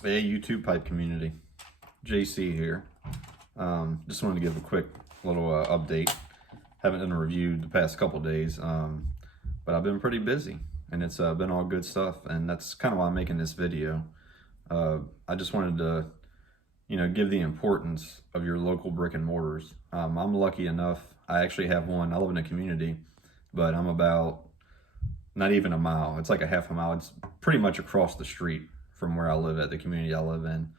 Hey, YouTube pipe community, JC here. Just wanted to give a quick little update. Haven't done a review the past couple days, but I've been pretty busy, and it's been all good stuff, and that's kind of why I'm making this video. I just wanted to, give the importance of your local brick and mortars. I'm lucky enough, I actually have one. I live in a community, but I'm about not even a mile. It's like a half a mile. It's pretty much across the street from where I live at the community I live in,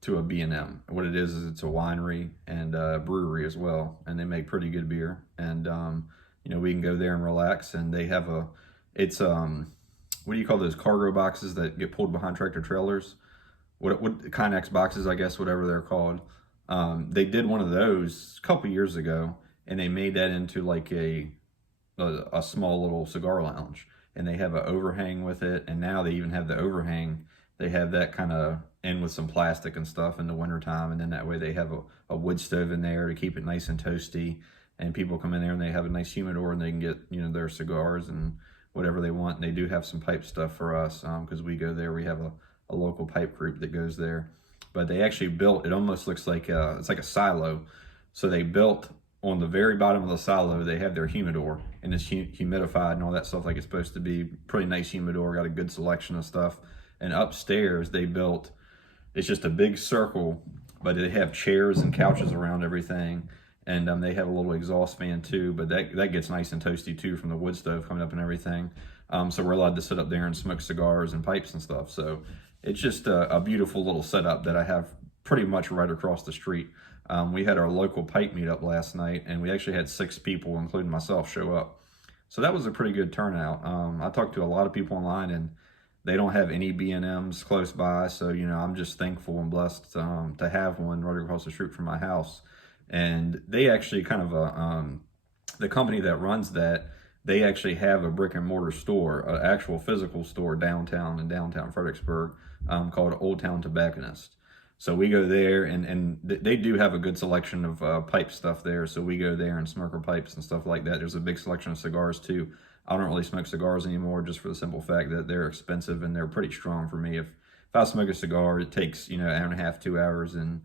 to a B&M. What it is it's a winery and a brewery as well, and they make pretty good beer. And we can go there and relax. And they have it's what do you call those cargo boxes that get pulled behind tractor trailers? What Connex boxes, I guess, whatever they're called. They did one of those a couple years ago, and they made that into like a small little cigar lounge, and they have an overhang with it. And now they even have the overhang, they have that kind of in with some plastic and stuff in the wintertime, and then that way they have a wood stove in there to keep it nice and toasty, and people come in there and they have a nice humidor and they can get their cigars and whatever they want. And they do have some pipe stuff for us, because we go there. We have a local pipe group that goes there. But they actually built, it almost looks like it's like a silo. So they built on the very bottom of the silo, they have their humidor, and it's humidified and all that stuff like it's supposed to be. Pretty nice humidor, got a good selection of stuff. And upstairs they built, it's just a big circle, but they have chairs and couches around everything. And they have a little exhaust fan too, but that gets nice and toasty too from the wood stove coming up and everything. So we're allowed to sit up there and smoke cigars and pipes and stuff. So it's just a beautiful little setup that I have pretty much right across the street. We had our local pipe meetup last night, and we actually had 6 people, including myself, show up. So that was a pretty good turnout. I talked to a lot of people online, and they don't have any B&Ms close by. So, I'm just thankful and blessed to have one right across the street from my house. And they actually the company that runs that, they actually have a brick and mortar store, an actual physical store in downtown Fredericksburg, called Old Town Tobacconist. So we go there, and they do have a good selection of pipe stuff there. So we go there and smoke our pipes and stuff like that. There's a big selection of cigars too. I don't really smoke cigars anymore, just for the simple fact that they're expensive and they're pretty strong for me. If I smoke a cigar, it takes an hour and a half, 2 hours, and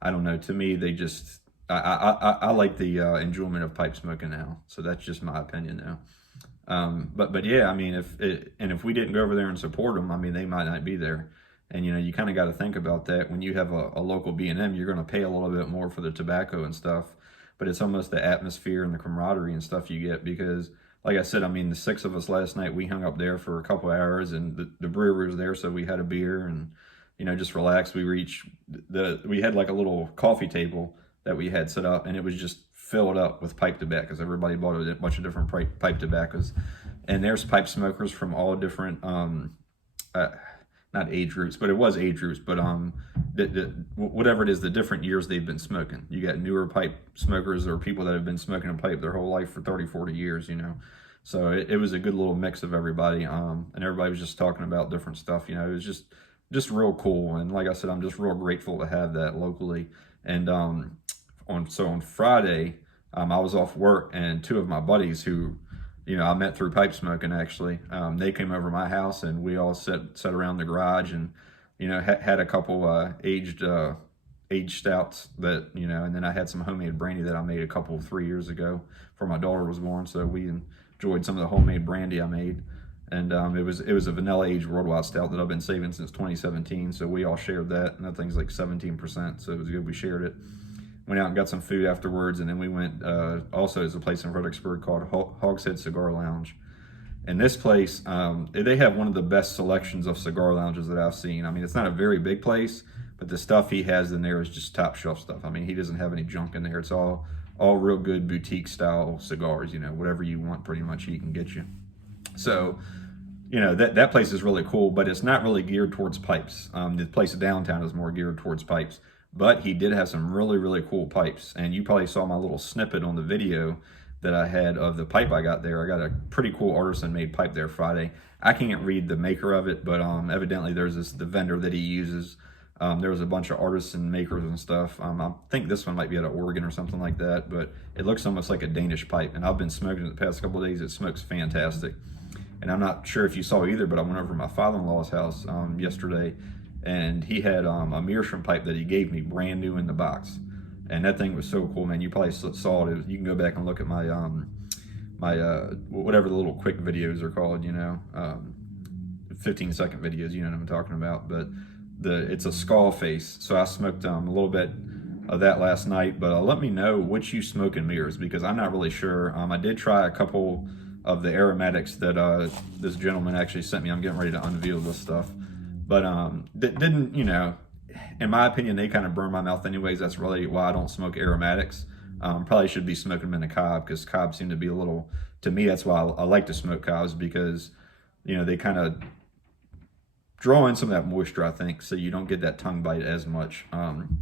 I don't know. To me, they just I like the enjoyment of pipe smoking now. So that's just my opinion now. But yeah, I mean, if we didn't go over there and support them, I mean, they might not be there. And you kind of got to think about that. When you have a local B&M, you're going to pay a little bit more for the tobacco and stuff, but it's almost the atmosphere and the camaraderie and stuff you get. Because like I said, I mean, the 6 of us last night, we hung up there for a couple hours, and the brewery was there, so we had a beer and just relaxed. We had like a little coffee table that we had set up, and it was just filled up with pipe tobaccos. Everybody bought a bunch of different pipe tobaccos, and there's pipe smokers from all different not age groups, but it was age groups, but whatever it is, the different years they've been smoking. You got newer pipe smokers, or people that have been smoking a pipe their whole life for 30, 40 years, So it was a good little mix of everybody, and everybody was just talking about different stuff. It was just real cool. And like I said, I'm just real grateful to have that locally. And on Friday, I was off work, and 2 of my buddies who I met through pipe smoking, actually. They came over to my house, and we all sat around the garage and, had a couple aged stouts that, and then I had some homemade brandy that I made 3 years ago before my daughter was born. So we enjoyed some of the homemade brandy I made. And it was a vanilla aged worldwide stout that I've been saving since 2017. So we all shared that, and that thing's like 17%. So it was good. We shared it. Went out and got some food afterwards, and then we went, also there's a place in Fredericksburg called Hogshead Cigar Lounge. And this place, they have one of the best selections of cigar lounges that I've seen. I mean, it's not a very big place, but the stuff he has in there is just top shelf stuff. I mean, he doesn't have any junk in there. It's all real good boutique style cigars, whatever you want pretty much he can get you. So, that place is really cool, but it's not really geared towards pipes. The place downtown is more geared towards pipes. But he did have some really, really cool pipes. And you probably saw my little snippet on the video that I had of the pipe I got there. I got a pretty cool artisan-made pipe there Friday. I can't read the maker of it, but evidently there's the vendor that he uses. There was a bunch of artisan makers and stuff. I think this one might be out of Oregon or something like that, but it looks almost like a Danish pipe. And I've been smoking it the past couple of days. It smokes fantastic. And I'm not sure if you saw either, but I went over to my father-in-law's house yesterday, and he had a meerschaum pipe that he gave me brand new in the box, and that thing was so cool, man. You probably saw it. You can go back and look at my whatever the little quick videos are called, 15-second videos, you know what I'm talking about. But it's a skull face, so I smoked a little bit of that last night. But let me know what you smoke in mirrors, because I'm not really sure. I did try a couple of the aromatics that this gentleman actually sent me. I'm getting ready to unveil this stuff, but didn't, in my opinion, they kind of burn my mouth anyways. That's really why I don't smoke aromatics. Probably should be smoking them in a cob, because cobs seem to be a little, to me, that's why I like to smoke cobs, because they kind of draw in some of that moisture, I think, so you don't get that tongue bite as much.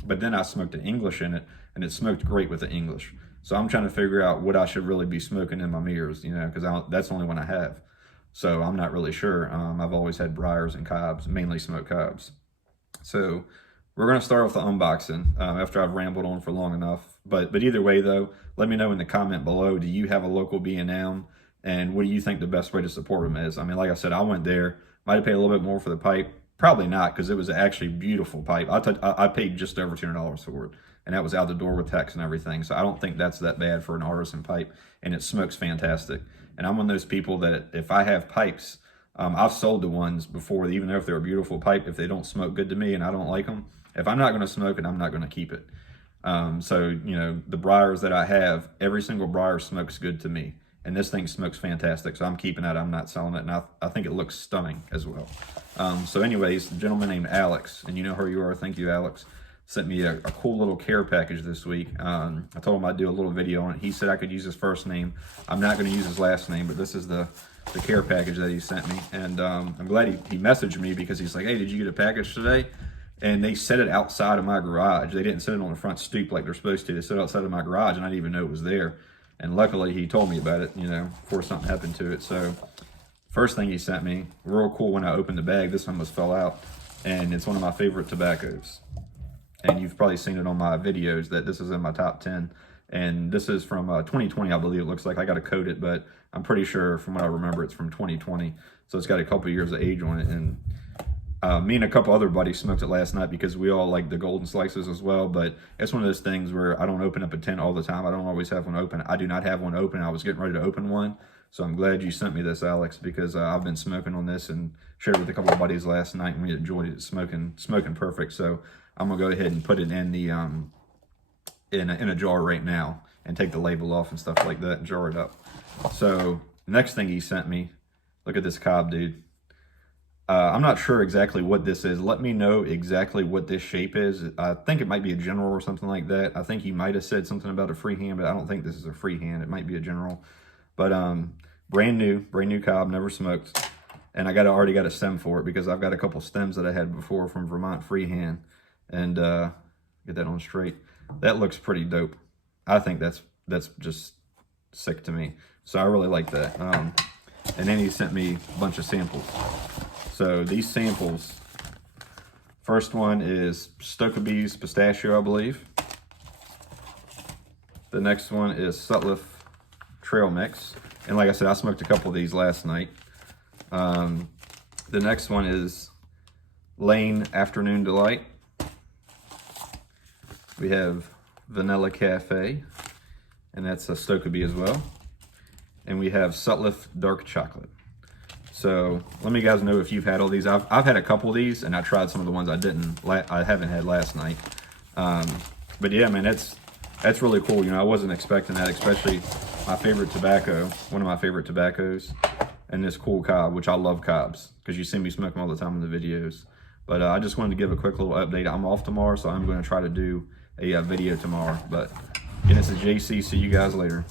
But then I smoked the English in it, and it smoked great with the English. So I'm trying to figure out what I should really be smoking in my mirrors, because that's the only one I have. So I'm not really sure. I've always had briars and cobs, mainly smoked cobs. So we're going to start with the unboxing after I've rambled on for long enough. But either way, though, let me know in the comment below, do you have a local B&M? And what do you think the best way to support them is? I mean, like I said, I went there. Might have paid a little bit more for the pipe. Probably not, because it was actually a beautiful pipe. I paid just over $200 for it, and that was out the door with tax and everything. So I don't think that's that bad for an artisan pipe, and it smokes fantastic. And I'm one of those people that if I have pipes, I've sold the ones before, even though if they're a beautiful pipe, if they don't smoke good to me and I don't like them, if I'm not going to smoke it, I'm not going to keep it. So, the briars that I have, every single briar smokes good to me. And this thing smokes fantastic, so I'm keeping that. I'm not selling it, and I think it looks stunning as well. So anyways, a gentleman named Alex, and you know who you are, thank you, Alex, sent me a cool little care package this week. I told him I'd do a little video on it. He said I could use his first name. I'm not going to use his last name, but this is the care package that he sent me. And I'm glad he messaged me, because he's like, hey, did you get a package today? And they set it outside of my garage. They didn't set it on the front stoop like they're supposed to. They set it outside of my garage, and I didn't even know it was there. And luckily, he told me about it, before something happened to it. So first thing he sent me, real cool. When I opened the bag, this almost fell out. And it's one of my favorite tobaccos. And you've probably seen it on my videos that this is in my top 10. And this is from 2020, I believe it looks like. I got to code it, but I'm pretty sure from what I remember, it's from 2020. So it's got a couple years of age on it. And me and a couple other buddies smoked it last night, because we all like the golden slices as well. But it's one of those things where I don't open up a tent all the time. I don't always have one open. I do not have one open. I was getting ready to open one. So I'm glad you sent me this, Alex, because I've been smoking on this and shared it with a couple of buddies last night, and we enjoyed it. Smoking perfect. So I'm gonna go ahead and put it in the in a jar right now, and take the label off and stuff like that, and jar it up. So next thing he sent me, look at this cob, dude. I'm not sure exactly what this is. Let me know exactly what this shape is. I think it might be a general or something like that. I think he might have said something about a freehand, but I don't think this is a freehand. It might be a general. But brand new cob, never smoked. And I already got a stem for it, because I've got a couple stems that I had before from Vermont freehand. And get that on straight. That looks pretty dope. I think that's just sick to me. So I really like that. And then he sent me a bunch of samples. So these samples, first one is Stokkebye's Pistachio, I believe. The next one is Sutliff Trail Mix. And like I said, I smoked a couple of these last night. The next one is Lane Afternoon Delight. We have Vanilla Cafe, and that's a Stokkebye as well. And we have Sutliff Dark Chocolate. So let me guys know if you've had all these. I've had a couple of these, and I tried some of the ones I haven't had last night. But yeah, man, that's really cool. I wasn't expecting that, especially my favorite tobacco, one of my favorite tobaccos, and this cool cob, which I love cobs, because you see me smoke them all the time in the videos. But I just wanted to give a quick little update. I'm off tomorrow, so I'm going to try to do a video tomorrow. But again, this is JC. See you guys later.